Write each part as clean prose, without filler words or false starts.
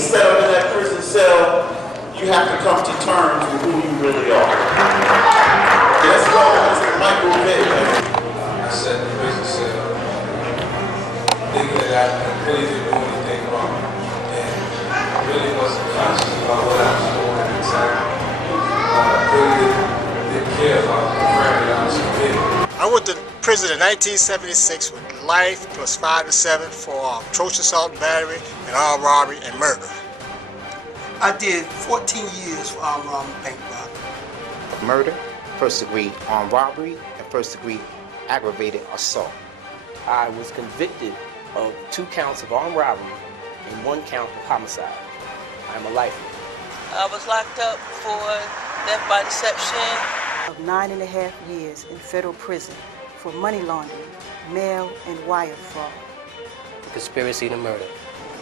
set up in that prison cell, you have to come to terms with who you really are. Let's go, Mr. Michael Vick. I sat in the prison cell thinking that I really didn't do anything wrong. And I really wasn't conscious about what I was doing at the time. I really didn't care about the crime that I was committing. I went to prison in 1976 with life plus 5 to 7 for atrocious assault, battery, and armed robbery and murder. I did 14 years for armed robbery and bank robbery. Murder, first-degree armed robbery, and first-degree aggravated assault. I was convicted of 2 counts of armed robbery and 1 count of homicide. I'm a lifer. I was locked up for death by deception. Of 9.5 years in federal prison for money laundering, mail and wire fraud. Conspiracy to murder.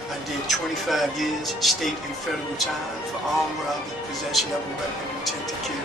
I did 25 years state and federal time for armed robbery, possession of a weapon, intent to kill.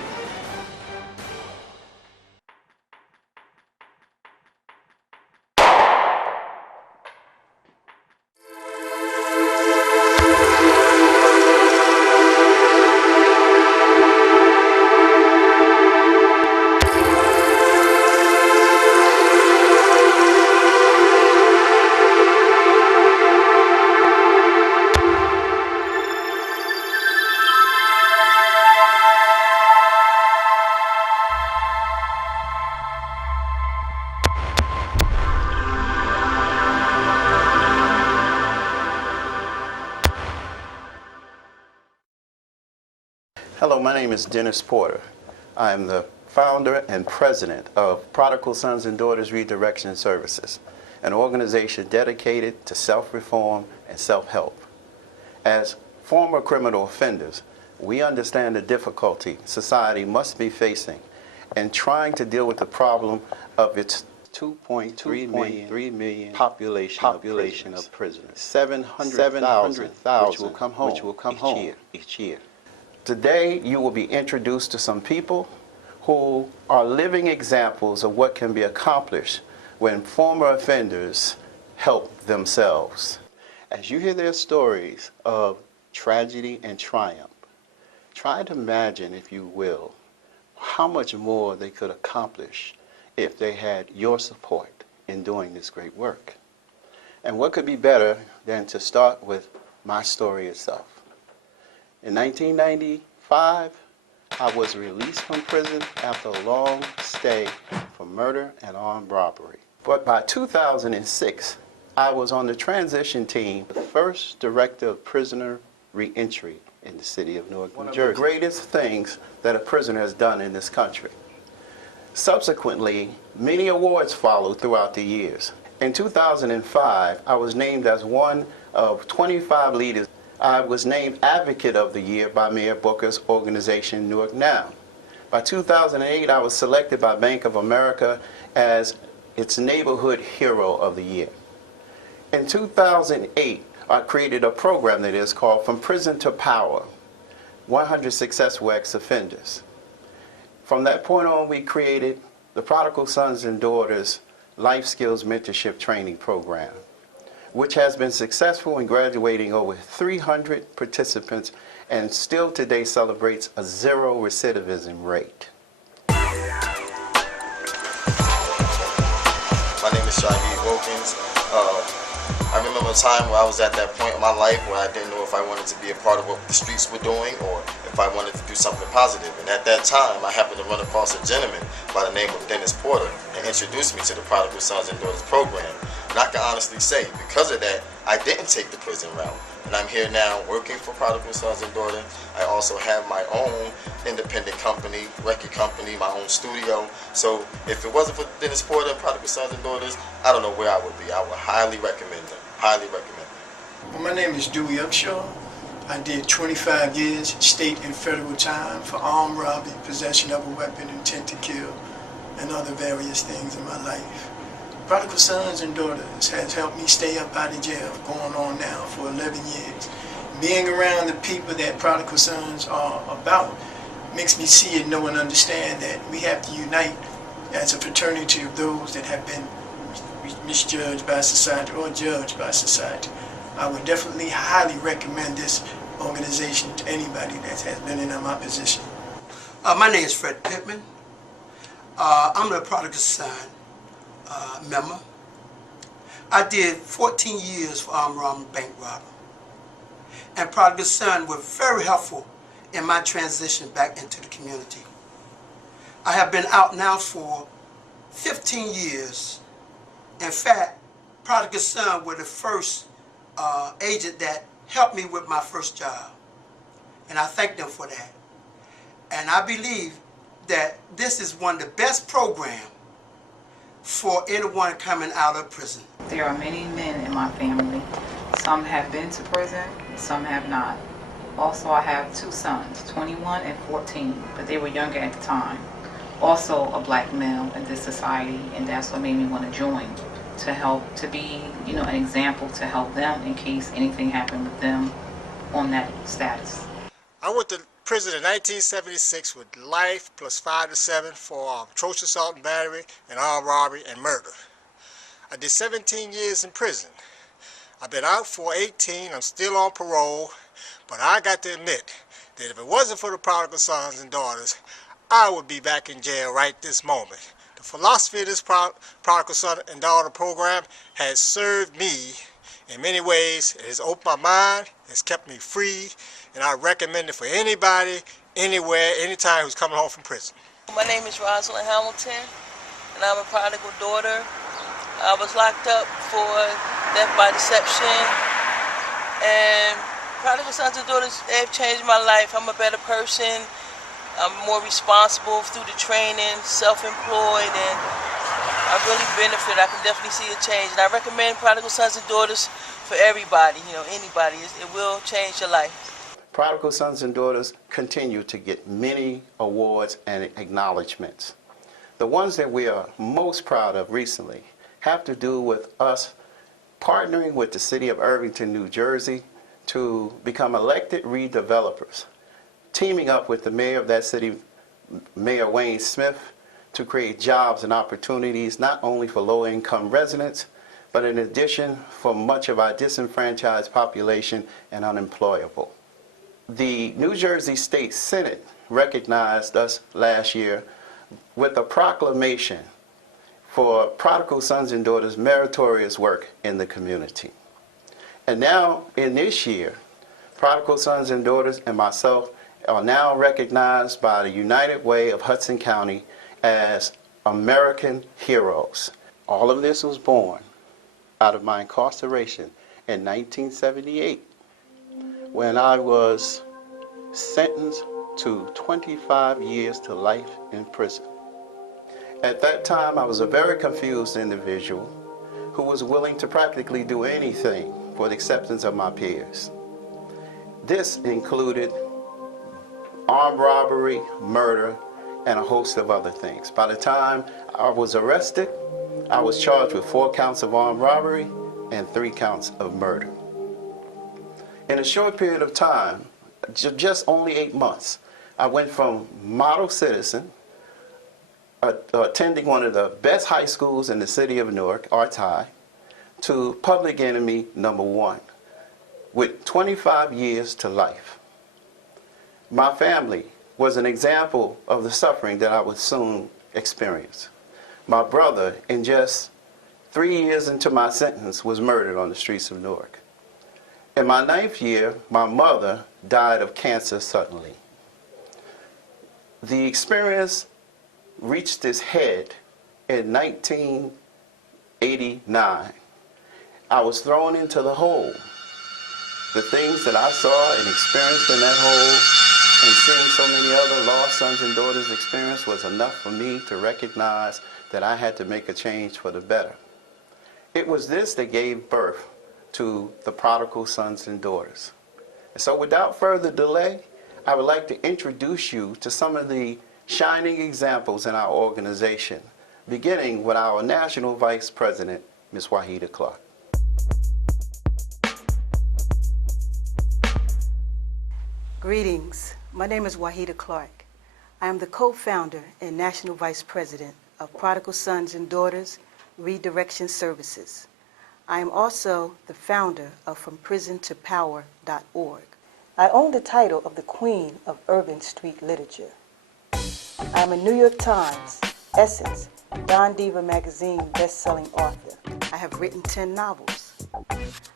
Hello, my name is Dennis Porter. I am the founder and president of Prodigal Sons and Daughters Redirection Services, an organization dedicated to self-reform and self-help. As former criminal offenders, we understand the difficulty society must be facing in trying to deal with the problem of its 2.3 million population of prisoners. 700,000 which will come home each year. Today, you will be introduced to some people who are living examples of what can be accomplished when former offenders help themselves. As you hear their stories of tragedy and triumph, try to imagine, if you will, how much more they could accomplish if they had your support in doing this great work. And what could be better than to start with my story itself? In 1995, I was released from prison after a long stay for murder and armed robbery. But by 2006, I was on the transition team, the first director of prisoner reentry in the city of Newark, New Jersey. One of the greatest things that a prisoner has done in this country. Subsequently, many awards followed throughout the years. In 2005, I was named as one of 25 leaders. I was named Advocate of the Year by Mayor Booker's organization, Newark Now. By 2008, I was selected by Bank of America as its Neighborhood Hero of the Year. In 2008, I created a program that is called From Prison to Power, 100 Successful Ex-Offenders. From that point on, we created the Prodigal Sons and Daughters Life Skills Mentorship Training Program, which has been successful in graduating over 300 participants and still today celebrates a 0 recidivism rate. My name is Shaheed Wilkins. I remember a time where I was at that point in my life where I didn't know if I wanted to be a part of what the streets were doing or if I wanted to do something positive. And at that time, I happened to run across a gentleman by the name of Dennis Porter and introduced me to the Prodigal Sons and Daughters program. And I can honestly say, because of that, I didn't take the prison route. And I'm here now working for Prodigal Sons and Daughters. I also have my own independent company, record company, my own studio. So if it wasn't for Dennis Porter and Prodigal Sons and Daughters, I don't know where I would be. I would highly recommend them. Highly recommend them. Well, my name is Dewey Upshaw. I did 25 years state and federal time for armed robbery, possession of a weapon, intent to kill, and other various things in my life. Prodigal Sons and Daughters has helped me stay up out of jail, going on now for 11 years. Being around the people that Prodigal Sons are about makes me see and know and understand that we have to unite as a fraternity of those that have been misjudged by society or judged by society. I would definitely highly recommend this organization to anybody that has been in my position. My name is Fred Pittman. I'm the Prodigal Son member. I did 14 years for armed robbery, bank robbery. And Prodigal Son were very helpful in my transition back into the community. I have been out now for 15 years. In fact, Prodigal Son were the first agent that helped me with my first job. And I thank them for that. And I believe that this is one of the best programs for anyone coming out of prison. There are many men in my family. Some have been to prison, some have not. Also, I have two sons, 21 and 14, but they were younger at the time. Also a black male in this society, and that's what made me want to join, to help, to be, an example to help them in case anything happened with them on that status. I went to prison in 1976 with life plus 5 to 7 for atrocious assault and battery and armed robbery and murder. I did 17 years in prison. I've been out for 18, I'm still on parole, but I got to admit that if it wasn't for the Prodigal Sons and Daughters, I would be back in jail right this moment. The philosophy of this Prodigal Son and Daughter program has served me in many ways. It has opened my mind, it's kept me free, and I recommend it for anybody, anywhere, anytime who's coming home from prison. My name is Rosalind Hamilton, and I'm a prodigal daughter. I was locked up for death by deception, and Prodigal Sons and Daughters have changed my life. I'm a better person. I'm more responsible through the training, self-employed, and I really benefit. I can definitely see a change. And I recommend Prodigal Sons and Daughters for everybody, anybody. It will change your life. Prodigal Sons and Daughters continue to get many awards and acknowledgments. The ones that we are most proud of recently have to do with us partnering with the city of Irvington, New Jersey to become elected redevelopers, teaming up with the mayor of that city, Mayor Wayne Smith, to create jobs and opportunities not only for low-income residents, but in addition for much of our disenfranchised population and unemployable. The New Jersey State Senate recognized us last year with a proclamation for Prodigal Sons and Daughters' meritorious work in the community. And now, in this year, Prodigal Sons and Daughters and myself are now recognized by the United Way of Hudson County as American heroes. All of this was born out of my incarceration in 1978, when I was sentenced to 25 years to life in prison. At that time, I was a very confused individual who was willing to practically do anything for the acceptance of my peers. This included armed robbery, murder, and a host of other things. By the time I was arrested, I was charged with 4 counts of armed robbery and 3 counts of murder. In a short period of time, just only 8 months, I went from model citizen, attending one of the best high schools in the city of Newark, Arts High, to public enemy number 1, with 25 years to life. My family was an example of the suffering that I would soon experience. My brother, in just 3 years into my sentence, was murdered on the streets of Newark. In my 9th year, my mother died of cancer suddenly. The experience reached its head in 1989. I was thrown into the hole. The things that I saw and experienced in that hole, and seeing so many other lost sons and daughters experience, was enough for me to recognize that I had to make a change for the better. It was this that gave birth to the Prodigal Sons and Daughters. And so without further delay, I would like to introduce you to some of the shining examples in our organization, beginning with our National Vice President, Ms. Wahida Clark. Greetings. My name is Wahida Clark. I am the co-founder and National Vice President of Prodigal Sons and Daughters Redirection Services. I am also the founder of FromPrisonToPower.org. I own the title of the Queen of Urban Street Literature. I am a New York Times, Essence, Don Diva Magazine best-selling author. I have written 10 novels.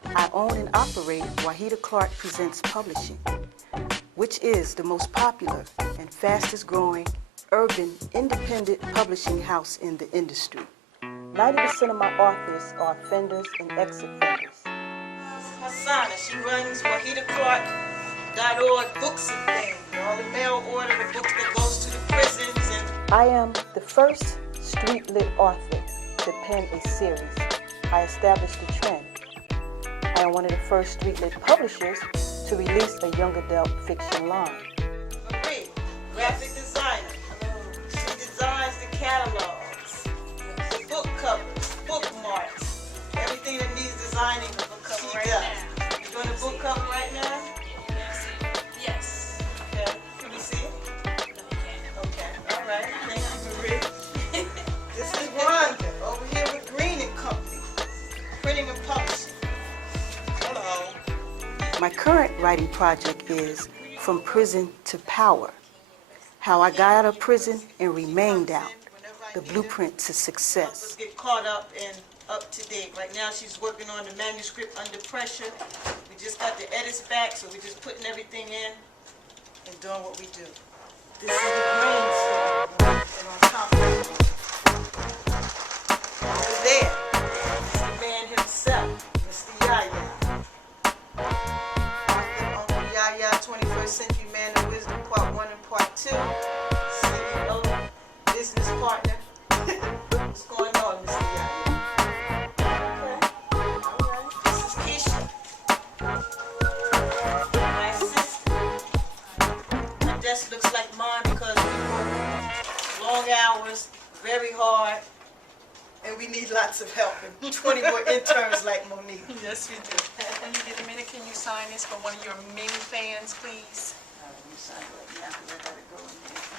I own and operate Wahida Clark Presents Publishing, which is the most popular and fastest growing urban independent publishing house in the industry. 90% of my authors are offenders and ex-offenders. Hasana, she runs WahidaClark.org books and things. All the mail order, the books that goes to the prisons and... I am the first street-lit author to pen a series. I established the trend. I am one of the first street-lit publishers to release a young adult fiction line. Marie, graphic designer. She designs the catalogs, the book covers, bookmarks, everything that needs designing, she does. You doing a book cover right now? Yes. Okay. Can we see it? Okay. All right. Thank you, Marie. This is Rhonda over here with Green and Company, printing and publishing. Hello. My current writing project is From Prison to Power, how I got out of prison and remained out, the blueprint to success. Get caught up and up to date. Right now she's working on the manuscript Under Pressure. We just got the edits back, so we're just putting everything in and doing what we do. This is the green stuff. And on top of it, over there, this is the man himself, Mr. Yaya. Uncle Yaya, 21st Century Man of Wisdom, Part 1 and Part 2. CEO, business partner. What's going on, Mr. Yaya? Okay. All right. This is Keisha, my assistant. My desk looks like mine because we work long hours, very hard, and we need lots of help. And 20 more interns like Monique. Yes, we do. When you get a minute, can you sign this for one of your many fans, please?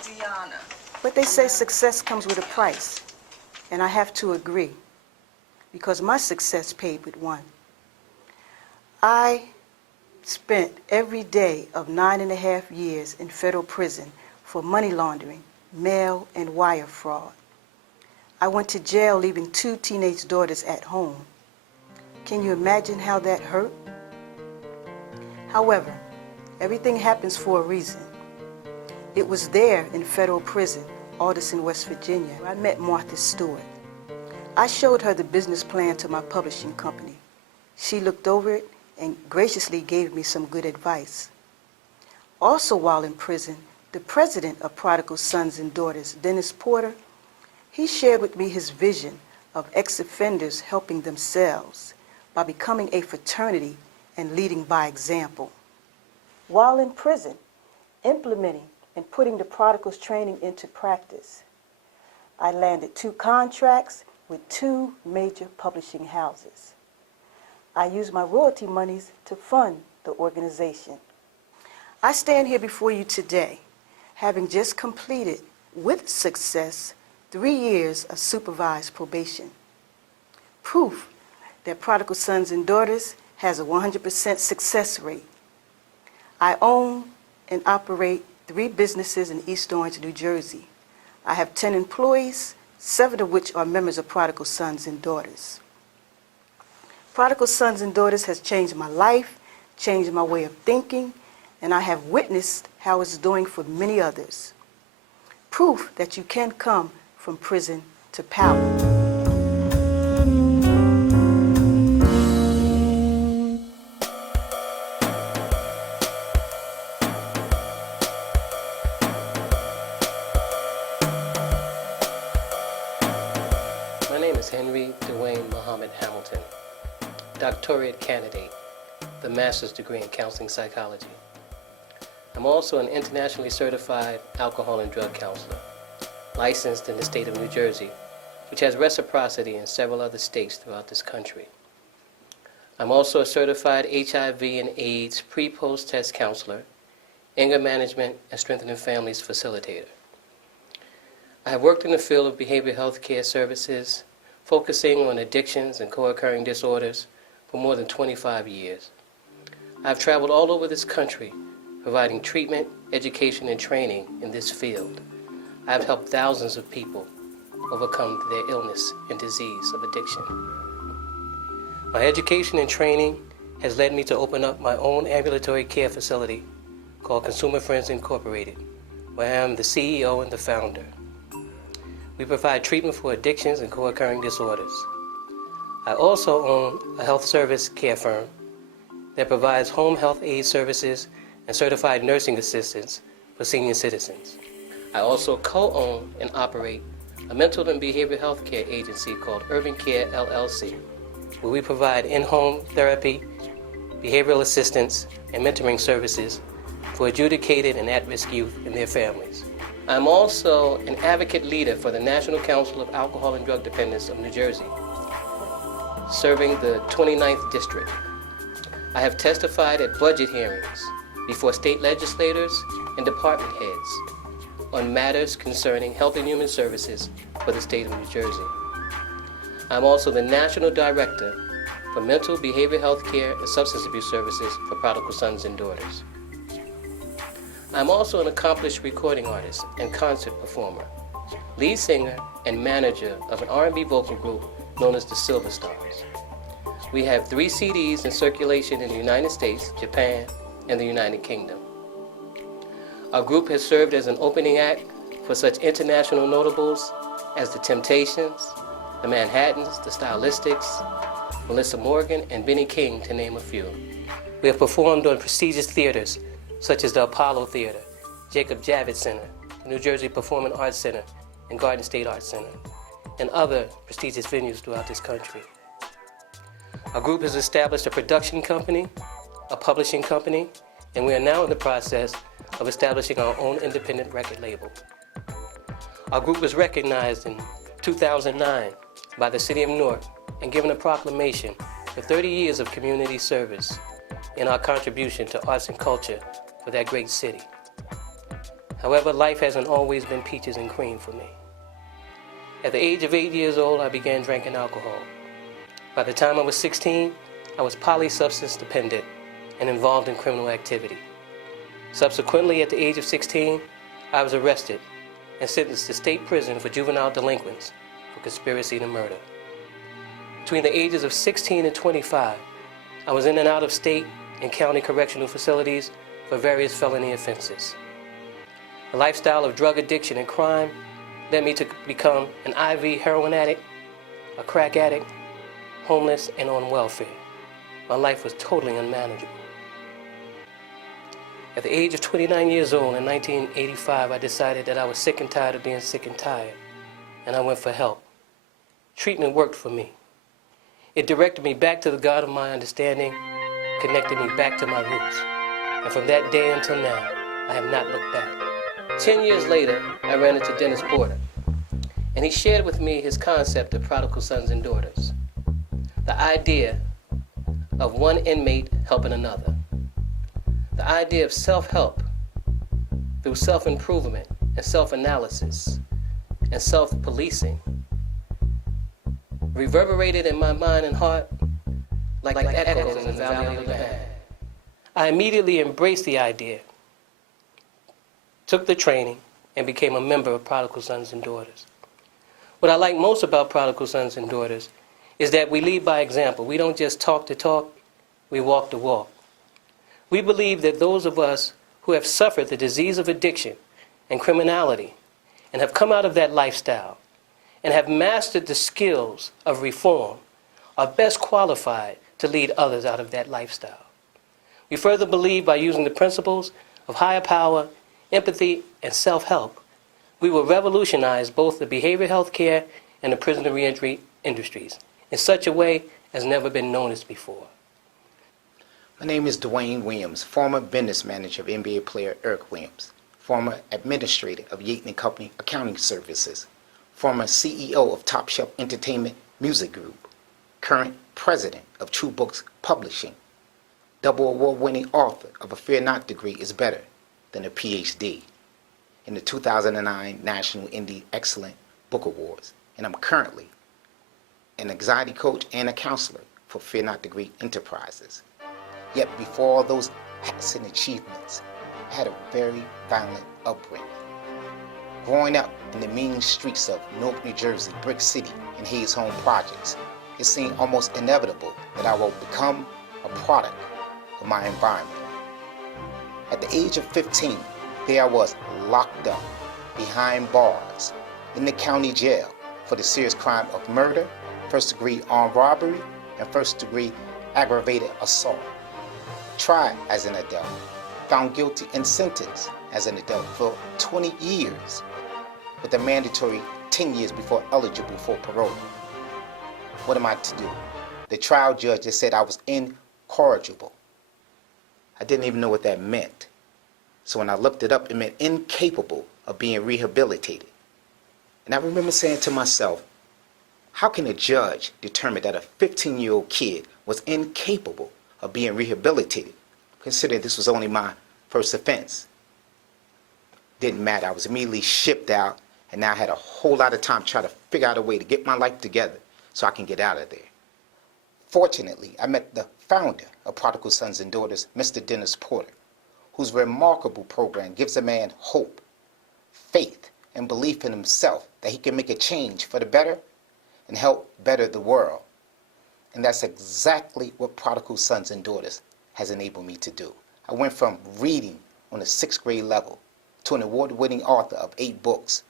Deanna. But they say success comes with a price, and I have to agree, because my success paid with one. I spent every day of 9.5 years in federal prison for money laundering, mail and wire fraud. I went to jail leaving 2 teenage daughters at home. Can you imagine how that hurt? However, everything happens for a reason. It was there in federal prison, Alderson, West Virginia, where I met Martha Stewart. I showed her the business plan to my publishing company. She looked over it and graciously gave me some good advice. Also while in prison, the president of Prodigal Sons and Daughters, Dennis Porter, he shared with me his vision of ex-offenders helping themselves by becoming a fraternity and leading by example. While in prison, implementing and putting the Prodigal's training into practice, I landed 2 contracts with 2 major publishing houses. I used my royalty monies to fund the organization. I stand here before you today, having just completed, with success, 3 years of supervised probation. Proof that Prodigal Sons and Daughters has a 100% success rate. I own and operate 3 businesses in East Orange, New Jersey. I have 10 employees, 7 of which are members of Prodigal Sons and Daughters. Prodigal Sons and Daughters has changed my life, changed my way of thinking, and I have witnessed how it's doing for many others. Proof that you can come from prison to power. My name is Henry Dwayne Muhammad Hamilton, doctorate candidate, the master's degree in counseling psychology. I'm also an internationally certified alcohol and drug counselor, licensed in the state of New Jersey, which has reciprocity in several other states throughout this country. I'm also a certified HIV and AIDS pre-post test counselor, anger management, and strengthening families facilitator. I have worked in the field of behavioral health care services focusing on addictions and co-occurring disorders for more than 25 years. I've traveled all over this country providing treatment, education, and training in this field. I've helped thousands of people overcome their illness and disease of addiction. My education and training has led me to open up my own ambulatory care facility called Consumer Friends Incorporated, where I am the CEO and the founder. We provide treatment for addictions and co-occurring disorders. I also own a health service care firm that provides home health aid services and certified nursing assistance for senior citizens. I also co-own and operate a mental and behavioral health care agency called Urban Care LLC, where we provide in-home therapy, behavioral assistance, and mentoring services for adjudicated and at-risk youth and their families. I'm also an advocate leader for the National Council of Alcohol and Drug Dependence of New Jersey, serving the 29th District. I have testified at budget hearings before state legislators and department heads on matters concerning health and human services for the state of New Jersey. I'm also the National Director for Mental Behavioral Health Care and Substance Abuse Services for Prodigal Sons and Daughters. I'm also an accomplished recording artist and concert performer, lead singer and manager of an R&B vocal group known as the Silver Stars. We have 3 CDs in circulation in the United States, Japan, and the United Kingdom. Our group has served as an opening act for such international notables as The Temptations, The Manhattans, The Stylistics, Melissa Morgan, and Benny King, to name a few. We have performed on prestigious theaters such as the Apollo Theater, Jacob Javits Center, the New Jersey Performing Arts Center, and Garden State Arts Center, and other prestigious venues throughout this country. Our group has established a production company, a publishing company, and we are now in the process of establishing our own independent record label. Our group was recognized in 2009 by the City of Newark and given a proclamation for 30 years of community service in our contribution to arts and culture for that great city. However, life hasn't always been peaches and cream for me. At the age of 8 years old, I began drinking alcohol. By the time I was 16, I was polysubstance dependent and involved in criminal activity. Subsequently, at the age of 16, I was arrested and sentenced to state prison for juvenile delinquents for conspiracy to murder. Between the ages of 16 and 25, I was in and out of state and county correctional facilities for various felony offenses. A lifestyle of drug addiction and crime led me to become an IV heroin addict, a crack addict, homeless, and on welfare. My life was totally unmanageable. At the age of 29 years old in 1985, I decided that I was sick and tired of being sick and tired, and I went for help. Treatment worked for me. It directed me back to the God of my understanding, connected me back to my roots. And from that day until now, I have not looked back. 10 years later, I ran into Dennis Porter, and he shared with me his concept of Prodigal Sons and Daughters. The idea of one inmate helping another. The idea of self-help through self-improvement and self-analysis and self-policing reverberated in my mind and heart like echoes in the valley of the Lamb. I immediately embraced the idea, took the training, and became a member of Prodigal Sons and Daughters. What I like most about Prodigal Sons and Daughters is that we lead by example. We don't just talk the talk, we walk the walk. We believe that those of us who have suffered the disease of addiction and criminality and have come out of that lifestyle and have mastered the skills of reform are best qualified to lead others out of that lifestyle. We further believe by using the principles of higher power, empathy, and self-help, we will revolutionize both the behavioral health care and the prisoner reentry industries in such a way as never been noticed before. My name is Dwayne Williams, former business manager of NBA player Eric Williams, former administrator of Yates & Company Accounting Services, former CEO of Top Shelf Entertainment Music Group, current president of True Books Publishing, double award-winning author of A Fear Not Degree is Better Than a PhD in the 2009 National Indie Excellent Book Awards, and I'm currently an anxiety coach, and a counselor for Fear Not Degree Enterprises. Yet before all those hats and achievements, I had a very violent upbringing. Growing up in the mean streets of Newark, New Jersey, Brick City, and Hayes Home projects, it seemed almost inevitable that I would become a product of my environment. At the age of 15, there I was locked up behind bars in the county jail for the serious crime of murder, first-degree armed robbery, and first-degree aggravated assault. Tried as an adult, found guilty and sentenced as an adult for 20 years, with a mandatory 10 years before eligible for parole. What am I to do? The trial judge just said I was incorrigible. I didn't even know what that meant. So when I looked it up, it meant incapable of being rehabilitated. And I remember saying to myself, how can a judge determine that a 15-year-old kid was incapable of being rehabilitated, considering this was only my first offense? Didn't matter. I was immediately shipped out, and now I had a whole lot of time to try to figure out a way to get my life together so I can get out of there. Fortunately, I met the founder of Prodigal Sons and Daughters, Mr. Dennis Porter, whose remarkable program gives a man hope, faith, and belief in himself that he can make a change for the better and help better the world. And that's exactly what Prodigal Sons and Daughters has enabled me to do. I went from reading on the 6th grade level to an award-winning author of 8 books,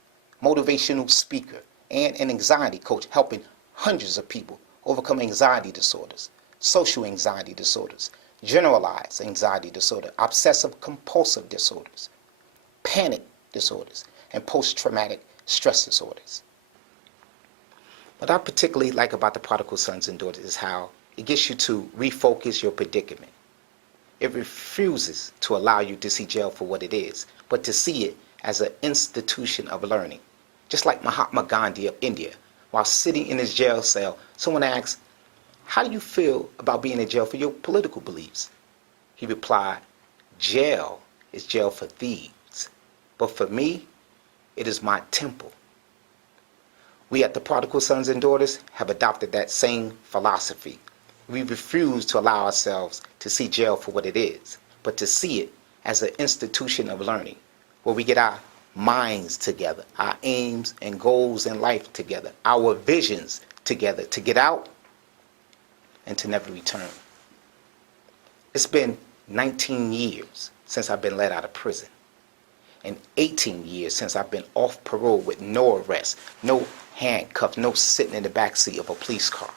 motivational speaker, and an anxiety coach, helping hundreds of people overcome anxiety disorders, social anxiety disorders, generalized anxiety disorder, obsessive-compulsive disorders, panic disorders, and post-traumatic stress disorders. What I particularly like about the Prodigal Sons and Daughters is how it gets you to refocus your predicament. It refuses to allow you to see jail for what it is, but to see it as an institution of learning. Just like Mahatma Gandhi of India, while sitting in his jail cell, someone asked, "How do you feel about being in jail for your political beliefs?" He replied, "Jail is jail for thieves, but for me, it is my temple." We at the Prodigal Sons and Daughters have adopted that same philosophy. We refuse to allow ourselves to see jail for what it is, but to see it as an institution of learning, where we get our minds together, our aims and goals in life together, our visions together, to get out and to never return. It's been 19 years since I've been let out of prison, and 18 years since I've been off parole with no arrest, no handcuffs, no sitting in the backseat of a police car.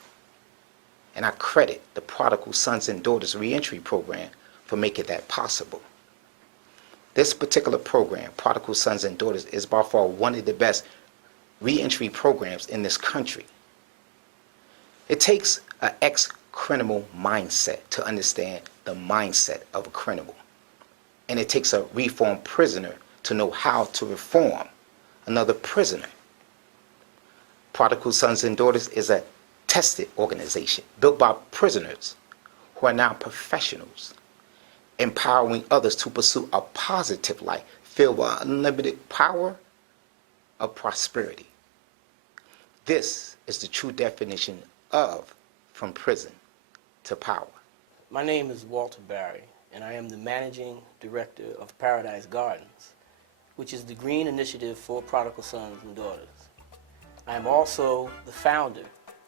And I credit the Prodigal Sons and Daughters Reentry Program for making that possible. This particular program, Prodigal Sons and Daughters, is by far one of the best reentry programs in this country. It takes an ex-criminal mindset to understand the mindset of a criminal. And it takes a reformed prisoner to know how to reform another prisoner. Prodigal Sons and Daughters is a tested organization built by prisoners who are now professionals, empowering others to pursue a positive life filled with unlimited power of prosperity. This is the true definition of from prison to power. My name is Walter Barry, and I am the Managing Director of Paradise Gardens, which is the green initiative for Prodigal Sons and Daughters. I am also the founder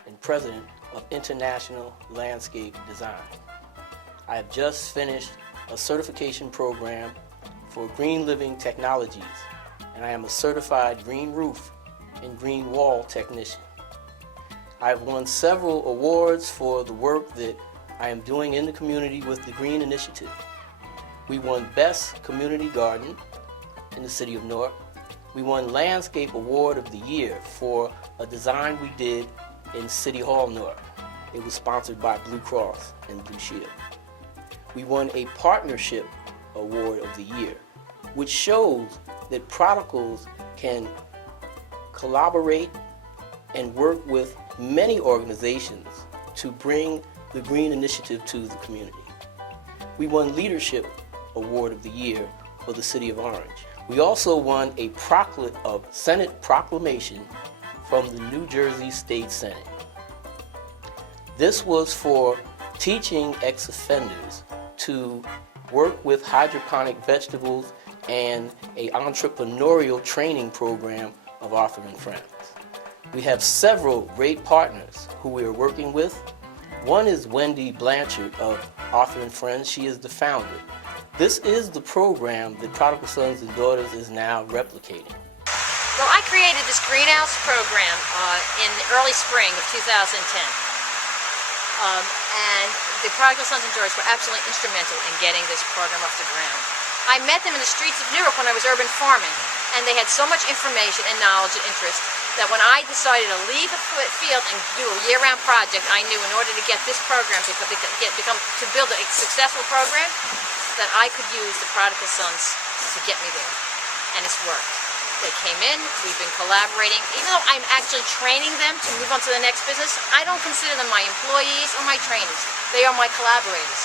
and president of International Landscape Design. I have just finished a certification program for green living technologies, and I am a certified green roof and green wall technician. I have won several awards for the work that I am doing in the community with the Green Initiative. We won Best Community Garden in the city of Newark. We won Landscape Award of the Year for a design we did in City Hall, Newark. It was sponsored by Blue Cross and Blue Shield. We won a Partnership Award of the Year, which shows that prodigals can collaborate and work with many organizations to bring the Green Initiative to the community. We won Leadership Award of the Year for the City of Orange. We also won a Senate proclamation from the New Jersey State Senate. This was for teaching ex-offenders to work with hydroponic vegetables and an entrepreneurial training program of Arthur and Friends. We have several great partners who we are working with. One is Wendy Blanchard of Arthur and Friends. She is the founder. This is the program that Prodigal Sons and Daughters is now replicating. Well, I created this greenhouse program in the early spring of 2010. And the Prodigal Sons and Daughters were absolutely instrumental in getting this program off the ground. I met them in the streets of Newark when I was urban farming, and they had so much information and knowledge and interest that when I decided to leave the field and do a year-round project, I knew in order to get this program to build a successful program, that I could use the Prodigal Sons to get me there. And it's worked. They came in, we've been collaborating. Even though I'm actually training them to move on to the next business, I don't consider them my employees or my trainers. They are my collaborators.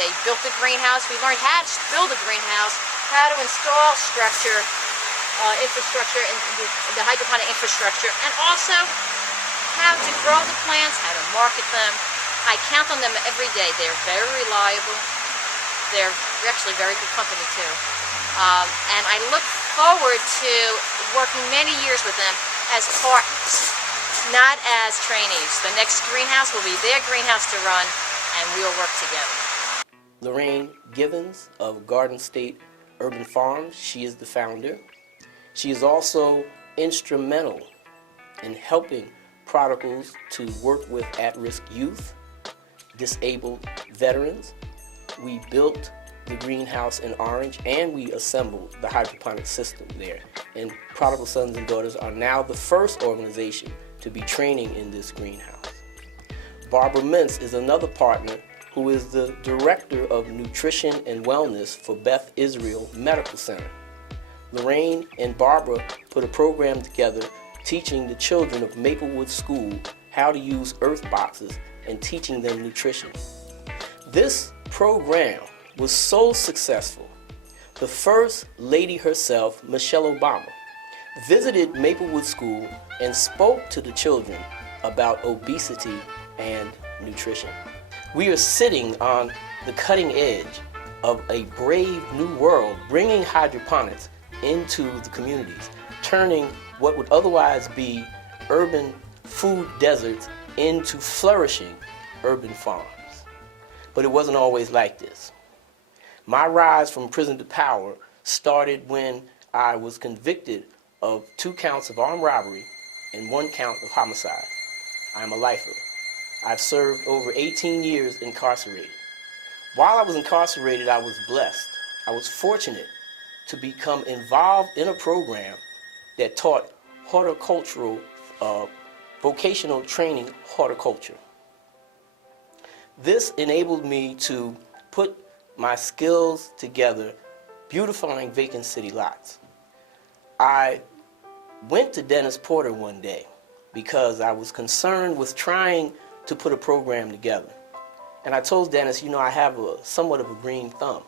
They built the greenhouse. We learned how to build a greenhouse, how to install infrastructure, and the hydroponic infrastructure, and also how to grow the plants, how to market them. I count on them every day. They're very reliable. They're actually very good company too. And I look forward to working many years with them as partners, not as trainees. The next greenhouse will be their greenhouse to run, and we'll work together. Lorraine Givens of Garden State Urban Farms, she is the founder. She is also instrumental in helping prodigals to work with at-risk youth, disabled veterans. We built the greenhouse in Orange, and we assembled the hydroponic system there. And Prodigal Sons and Daughters are now the first organization to be training in this greenhouse. Barbara Mintz is another partner who is the Director of Nutrition and Wellness for Beth Israel Medical Center. Lorraine and Barbara put a program together teaching the children of Maplewood School how to use earth boxes and teaching them nutrition. This program was so successful, the First Lady herself, Michelle Obama, visited Maplewood School and spoke to the children about obesity and nutrition. We are sitting on the cutting edge of a brave new world, bringing hydroponics into the communities, turning what would otherwise be urban food deserts into flourishing urban farms. But it wasn't always like this. My rise from prison to power started when I was convicted of 2 counts of armed robbery and 1 count of homicide. I'm a lifer. I've served over 18 years incarcerated. While I was incarcerated, I was blessed. I was fortunate to become involved in a program that taught horticultural, vocational training horticulture. This enabled me to put my skills together, beautifying vacant city lots. I went to Dennis Porter one day because I was concerned with trying to put a program together. And I told Dennis, I have somewhat of a green thumb.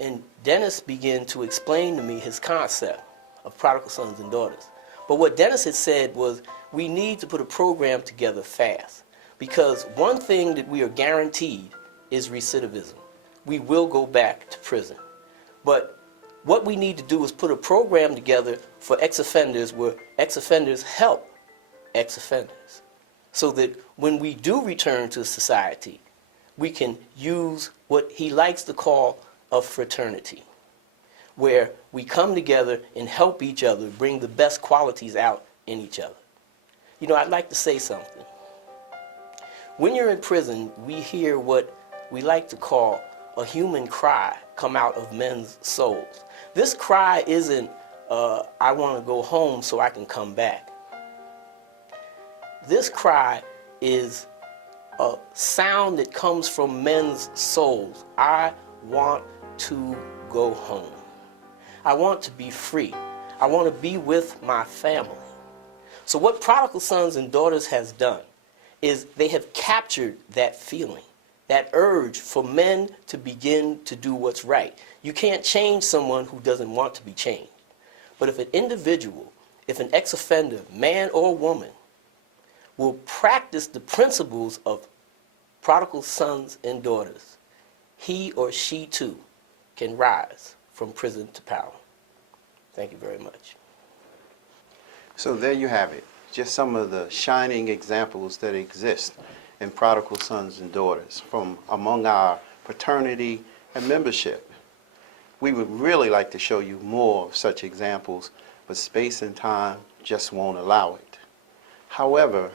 And Dennis began to explain to me his concept of Prodigal Sons and Daughters. But what Dennis had said was, we need to put a program together fast, because one thing that we are guaranteed is recidivism. We will go back to prison. But what we need to do is put a program together for ex-offenders where ex-offenders help ex-offenders, so that when we do return to society, we can use what he likes to call a fraternity, where we come together and help each other bring the best qualities out in each other. I'd like to say something. When you're in prison, we hear what we like to call a human cry come out of men's souls. This cry isn't, I want to go home so I can come back. This cry is a sound that comes from men's souls. I want to go home. I want to be free. I want to be with my family. So what Prodigal Sons and Daughters has done is they have captured that feeling, that urge for men to begin to do what's right. You can't change someone who doesn't want to be changed. But if an individual, if an ex-offender, man or woman, will practice the principles of prodigal sons and daughters, he or she too can rise from prison to power. Thank you very much. So there you have it, just some of the shining examples that exist in Prodigal Sons and Daughters from among our fraternity and membership. We would really like to show you more of such examples, but space and time just won't allow it. However,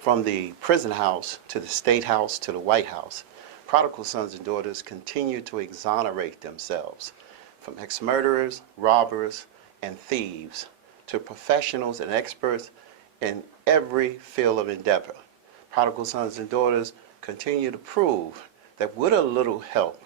from the prison house to the State House to the White House, Prodigal Sons and Daughters continue to exonerate themselves from ex-murderers, robbers, and thieves to professionals and experts in every field of endeavor. Prodigal Sons and Daughters continue to prove that with a little help,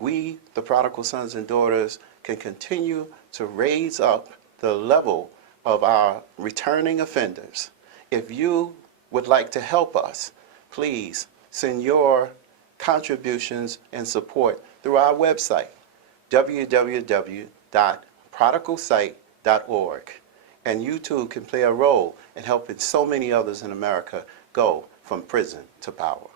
we, the Prodigal Sons and Daughters, can continue to raise up the level of our returning offenders. If you would like to help us, please send your contributions and support through our website, www.prodigalsite.org. And you too can play a role in helping so many others in America go from prison to power.